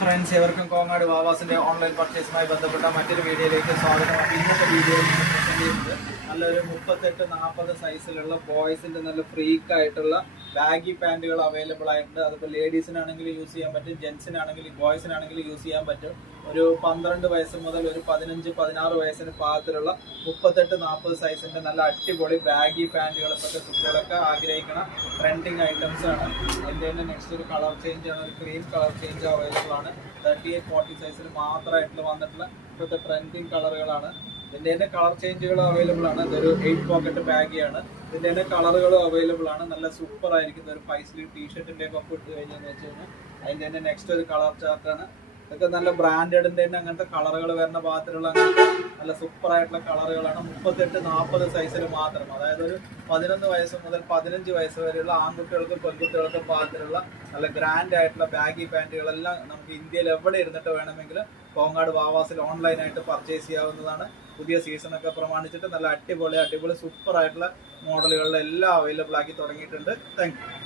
Friends, എവർക്കും Kongad വാവാസിന്റെ online പർച്ചേസുമായി ബന്ധപ്പെട്ട മറ്റൊരു വീഡിയോയിലേക്ക് സ്വാഗതം. അപ്പോൾ ഇന്നത്തെ വീഡിയോയിൽ പ്രസന്റ് ചെയ്യുന്നത് നല്ലൊരു 38-40 സൈസിലുള്ള ബോയ്സിന്റെ നല്ല ഫ്രീക്ക് ആയിട്ടുള്ള ബാഗി പാൻറ്റുകൾ അവൈലബിൾ ആയിട്ടുണ്ട്. അതിപ്പോൾ ലേഡീസിനാണെങ്കിൽ യൂസ് ചെയ്യാൻ പറ്റും, ജെൻസിനാണെങ്കിൽ ബോയ്സിനാണെങ്കിൽ യൂസ് ചെയ്യാൻ പറ്റും. ഒരു 12 വയസ്സ് മുതൽ ഒരു 15-16 വയസ്സിന് പാകത്തിലുള്ള 38-40 സൈസിന്റെ നല്ല അടിപൊളി ബാഗി പാൻറ്റുകൾ ഇപ്പോഴത്തെ കുട്ടികളൊക്കെ ആഗ്രഹിക്കുന്ന ട്രെൻഡിങ് ഐറ്റംസ് ആണ്. അതിൻ്റെ തന്നെ നെക്സ്റ്റ് ഒരു കളർ ചേഞ്ച് ആണ്, ഒരു ക്രീം കളർ ചേഞ്ച് അവൈലബിൾ ആണ്. 38-40 സൈസിൽ മാത്രമായിട്ട് വന്നിട്ടുള്ള ഇപ്പോഴത്തെ ട്രെൻഡിങ് കളറുകളാണ്. ഇതിൻ്റെ തന്നെ കളർ ചേഞ്ചുകൾ അവൈലബിൾ ആണ്. ഇതൊരു 8 പോക്കറ്റ് ബാഗിയാണ്. ഇതിൻ്റെ തന്നെ കളറുകളും അവൈലബിൾ ആണ്. നല്ല സൂപ്പർ ആയിരിക്കുന്ന ഒരു 5 സ്ലീവ് ടീഷർട്ടിൻ്റെ ഒക്കെ ഇട്ട് കഴിഞ്ഞാൽ വെച്ച് കഴിഞ്ഞാൽ അതിൻ്റെ തന്നെ നെക്സ്റ്റ് ഒരു കളർ ചാർട്ടാണ്. ഇതൊക്കെ നല്ല ബ്രാൻഡഡിൻ്റെ തന്നെ അങ്ങനത്തെ കളറുകൾ വരുന്ന ഭാഗത്തിലുള്ള അങ്ങനത്തെ നല്ല സൂപ്പർ ആയിട്ടുള്ള കളറുകളാണ്. 38-40 സൈസിൽ മാത്രം, അതായത് ഒരു 11 വയസ്സ് മുതൽ 15 വയസ്സ് വരെയുള്ള ആൺകുട്ടികൾക്കും പെൺകുട്ടികൾക്കും പാകത്തിലുള്ള നല്ല ഗ്രാൻഡ് ആയിട്ടുള്ള ബാഗി പാൻറ്റുകളെല്ലാം നമുക്ക് ഇന്ത്യയിൽ എവിടെ ഇരുന്നിട്ട് വേണമെങ്കിലും കോങ്ങാട് വാവാസിൽ ഓൺലൈനായിട്ട് പർച്ചേസ് ചെയ്യാവുന്നതാണ്. പുതിയ സീസണൊക്കെ പ്രമാണിച്ചിട്ട് നല്ല അടിപൊളി സൂപ്പർ ആയിട്ടുള്ള മോഡലുകളിലെല്ലാം അവൈലബിൾ ആക്കി തുടങ്ങിയിട്ടുണ്ട്. Thank you.